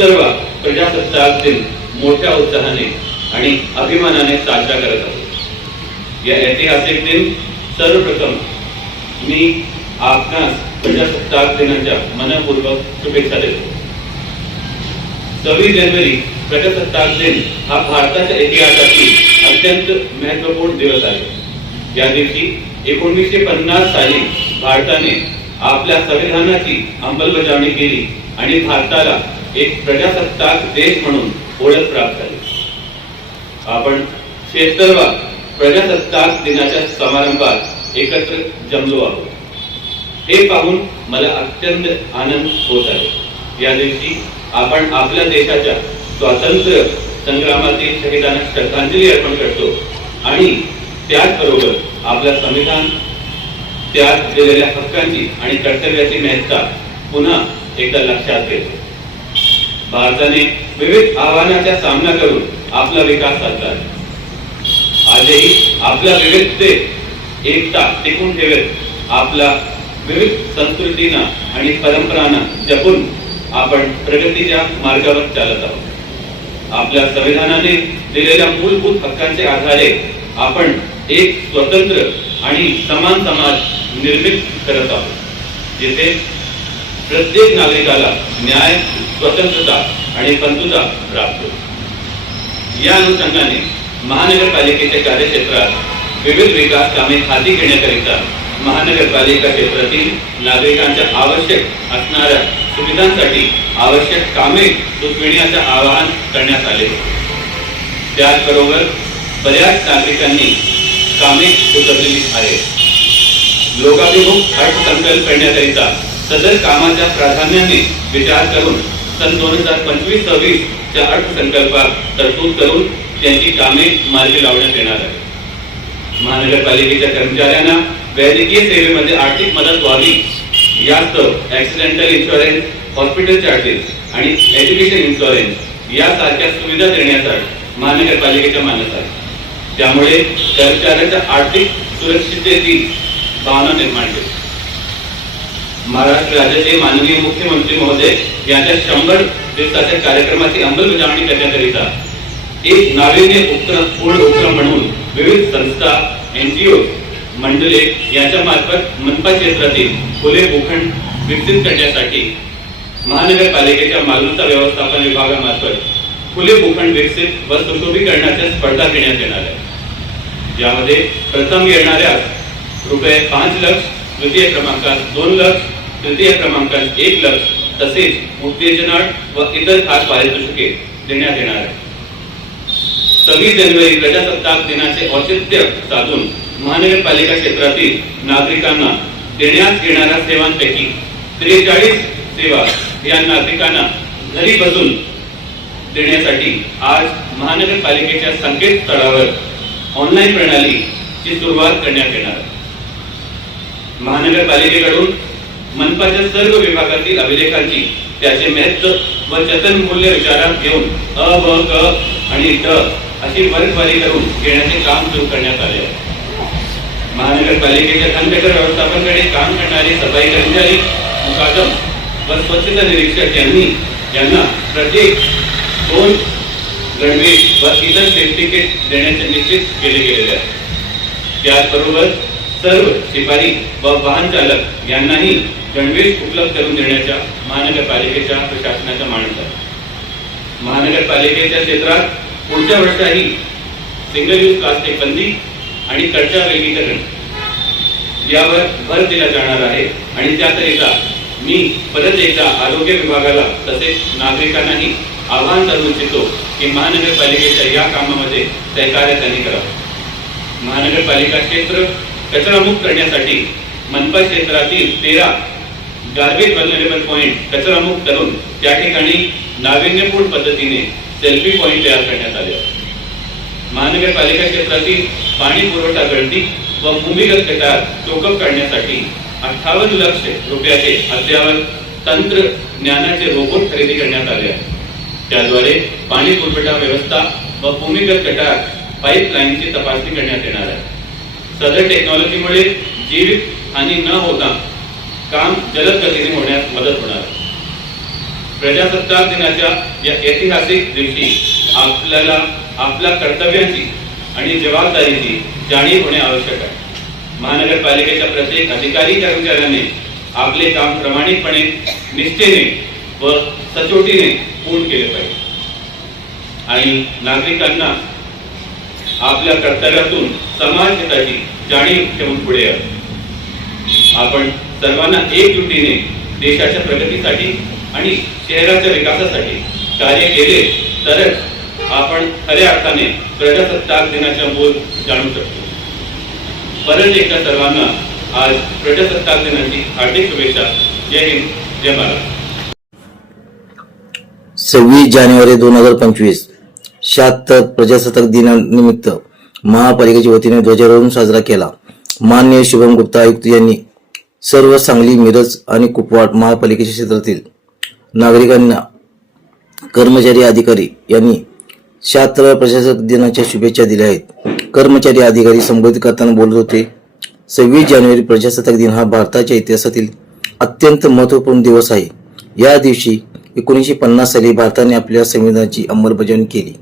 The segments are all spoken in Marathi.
सर्व प्रजासत्ताक दिन मोठ्या उत्साहाने आणि अभिमानाने साजरा करत आहोत. या ऐतिहासिक दिन सर्वप्रथम मी आपणास प्रजासत्ताक दिनाच्या मनपूर्वक शुभेच्छा देतो. सव्वीस जानेवारी प्रजासत्ताक दिन हा भारताच्या इतिहासातील अत्यंत महत्त्वपूर्ण दिवस आहे. या दिवशी एकोणीसशे पन्नास साली भारताने आपल्या संविधानाची अंमलबजावणी केली आणि भारताला एक प्रजासत्ताक देश म्हणून ओळख प्राप्त झाली. आपण शेततळवा प्रजासत्ताक दिनाच्या समारंभात एकत्र जमलो आहोत. हे पाहून मला अत्यंत आनंद होत आहे. या दिवशी आपण आपल्या देशाच्या स्वातंत्र्य संग्रामातील शहीदांना श्रद्धांजली अर्पण करतो आणि त्याचबरोबर आपल्या संविधान त्यात दिलेल्या हक्कांची आणि कर्तव्याची महत्ता पुन्हा एकदा लक्षात घेतो. भारताने विविध आव्हानाचा सामना करून आपला विकास साधला आहे. आजही आपल्या विविधतेत एकता टिकून ठेवत आपला विविध संस्कृतीना आणि परंपरांना जपून आपण प्रगतीच्या मार्गावर चालत आहोत आपल्या संविधानाने दिलेल्या मूलभूत हक्कांचे आधारे आपण एक स्वतंत्र आणि समान समाज निर्मित करत आहोत जिथे प्रत्येक नागरिकाला न्याय स्वतंत्रता आणि बंधुता प्राप्त या अनुषंगाने महानगरपालिकेच्या कार्यक्षेत्रात विविध विकास कामे हाती घेण्याकरिता महानगरपालिका क्षेत्रातील नागरिकांच्या आवश्यक असणाऱ्या सुविधांसाठी आवश्यक कामे सुचविण्याचे आवाहन करण्यात आले त्याचबरोबर बऱ्याच नागरिकांनी कामे सुचवलेली आहेत. लोकाभिमुख अर्थसंकल्प करण्याकरिता सदर कामाच्या प्राधान्याने विचार करून सन दोन हजार पंचवीस सव्वीस च्या अर्थसंकल्पात तरतूद करून त्यांची कामे मार्गी लावण्यात येणार आहे महानगरपालिकेच्या कर्मचाऱ्यांना वैद्यकीय सेवेमध्ये आर्थिक मदत व्हावी यास्तव ऍक्सिडेंटल इन्शुरन्स हॉस्पिटल चार्जेस आणि एज्युकेशन इन्शुरन्स यासारख्या सुविधा देण्याचा महानगरपालिकेच्या मानस आहे त्यामुळे कर्मचाऱ्यांच्या आर्थिक सुरक्षिततेची भावना निर्माण होते. महाराष्ट्र राज्याचे माननीय मुख्यमंत्री महोदय यांच्या शंभर दिवसाच्या कार्यक्रमाची अंमलबजावणी करण्याकरिता एक नाविन्य उपक्रम पूर्ण उपक्रम म्हणून विविध संस्था एनजीओ मंडळे यांच्या मार्फत मनपा क्षेत्रातील खुले भूखंड विकसित करण्यासाठी महानगरपालिकेच्या मालमत्ता व्यवस्थापन विभागामार्फत खुले भूखंड विकसित व सुशोभीकरणाच्या स्पर्धा घेण्यात येणार आहे यामध्ये प्रथम येणाऱ्या रुपये पाच लक्ष द्वितीय क्रमांकात दोन लक्ष तृतीय क्रमांकात एक लक्ष तसेच उत्तेजनाट व इतर खास पारितोषिके देण्यात येणार आहे सव्वीस जानेवारी प्रजासत्ताक दिनाचे औचित्य साधून महानगरपालिका क्षेत्रातील नागरिकांना देण्यात येणाऱ्या सेवांपैकी त्रेचाळीस सेवा या नागरिकांना घरी बसून देण्यासाठी आज महानगरपालिकेच्या संकेतस्थळावर ऑनलाईन प्रणालीची सुरुवात करण्यात येणार आहे. महानगरपालिकेकडून मनपाच्या सर्व विभागातील अभिलेखांची त्याचे महत्त्व व जतन मूल्य विचारात घेऊन अ ब क आणि ड अशी वर्गवारी करून घेण्याचे काम सुरू करण्यात आले आहे. महानगरपालिकेच्या खंडकर व्यवस्थापनाकडे काम करणारे सफाई कर्मचारी मुकादम व स्वच्छता निरीक्षक यांनी यांना प्रत्येक दोन गणवेश व इतर सर्टिफिकेट देण्याचे निश्चित केले गेलेले आहे. त्याचबरोबर सर्व शिपाई व वाहन चालक यांनाही गणवेश उपलब्ध करून देण्याच्या महानगरपालिकेच्या प्रशासनाच्या मानस आहे. महानगरपालिकेच्या क्षेत्रात पुढच्या वर्षाही सिंगल यूज प्लास्टिक बंदी आणि कचरा वेगळीकरण यावर भर दिला जाणार आहे आणि त्याकरिता मी परत एकदा आरोग्य विभागाला तसेच नागरिकांनाही आवाहन करू इच्छितो की महानगरपालिकेच्या या कामामध्ये सहकार्य त्यांनी करावं. महानगरपालिका क्षेत्र कचरामुक्त करण्यासाठी मनपा क्षेत्रातील तेरा गार्बेज व्हल्नरेबल पॉईंट कचरामुक्त करून त्या ठिकाणी नाविन्यपूर्ण पद्धतीने सेल्फी पॉईंट तयार करण्यात आले. महानगरपालिका क्षेत्रातील पाणी पुरवठा गळती व भूमिगत गटार चोकप करण्यासाठी अठ्ठावन्न लक्ष रुपयाचे अद्यावत तंत्रज्ञानाचे रोबोट खरेदी करण्यात आले आहे. त्याद्वारे पाणी पुरवठा व्यवस्था व भूमिगत गटार पाईपलाईनची तपासणी करण्यात येणार आहे. सदर टेक्नॉलॉजीमुळे जीव हानी न होता काम जलद गतीने होण्यास मदत होणार. प्रजासत्ताक दिनाच्या या ऐतिहासिक दिवशी आपल्याला आपल्या कर्तव्यांची आणि जबाबदारीची जाणीव होणे आवश्यक आहे. महानगरपालिकेच्या प्रत्येक अधिकारी कर्मचाऱ्याने आपले काम प्रामाणिकपणे निष्ठेने व सचोटीने पूर्ण केले पाहिजे. आणि नागरिकांना आपल्या कर्तव्यातून समाज हिताची जाणीव ठेवून पुढे आपण सर्वांना एकजुटीने देशाच्या प्रगतीसाठी आणि शहराच्या विकासासाठी कार्य केले तरच आपण खऱ्या अर्थाने प्रजासत्ताक दिनाच्या बोल जाणू शकतो. परत एकदा सर्वांना आज प्रजासत्ताक दिनाची हार्दिक शुभेच्छा. जय हिंद जय महाराष्ट्र. सव्वीस जानेवारी दोन हजार पंचवीस. शहात्तर प्रजासत्ताक दिनानिमित्त महापालिकेच्या वतीने ध्वजारोहण साजरा केला. मान्य शुभम गुप्ता आयुक्त यांनी सर्व सांगली मिरज आणि कुपवाड महापालिकेच्या क्षेत्रातील नागरिकांना कर्मचारी अधिकारी यांनी शहात्तर प्रशासक दिनाच्या शुभेच्छा दिल्या आहेत. कर्मचारी अधिकारी संबोधित करताना बोलत होते सव्वीस जानेवारी प्रजासत्ताक दिन हा भारताच्या इतिहासातील अत्यंत महत्त्वपूर्ण दिवस आहे. या दिवशी एकोणीसशे पन्नास साली भारताने आपल्या संविधानाची अंमलबजावणी केली.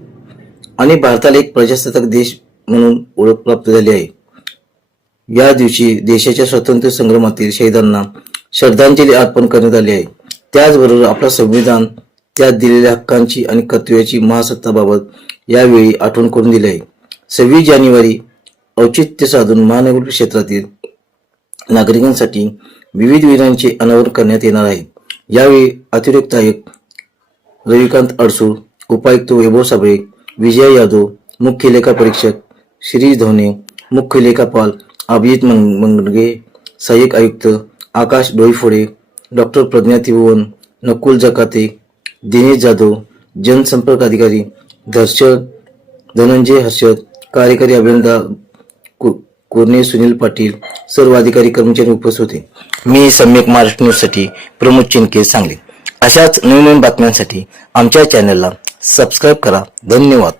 आणि भारताला एक प्रजासत्ताक देश म्हणून ओळख प्राप्त झाली आहे. या दिवशी देशाच्या स्वातंत्र्य संग्रामातील शहीदांना श्रद्धांजली अर्पण करण्यात आली आहे. त्याचबरोबर आपला संविधान त्यात दिलेल्या हक्कांची आणि कर्तव्याची महासत्ताबाबत यावेळी आठवण करून दिली आहे. सव्वीस जानेवारी औचित्य साधून महानगर क्षेत्रातील नागरिकांसाठी विविध विधांचे अनावरण करण्यात येणार आहे. यावेळी अतिरिक्त आयुक्त रविकांत अडसूळ उपायुक्त वैभव साबळे विजय यादव मुख्य लेखा परीक्षक शिरीष धोने मुख्य लेखापाल अभिजित मंग- सहाय्यक आयुक्त आकाश डोईफोडे डॉक्टर प्रज्ञा त्रिभुवन नकुल जकाते दिनेश जाधव जनसंपर्क अधिकारी दर्शक धनंजय हर्षद कार्यकारी अभियंता कु कोरणे सुनील पाटील सर्व अधिकारी कर्मचारी उपस्थित होते. मी सम्यक महाराष्ट्र न्यूजसाठी प्रमोद चिनके सांगली. अशाच नवीन नवीन बातम्यांसाठी आमच्या चॅनलला सबस्क्राईब करा. धन्यवाद.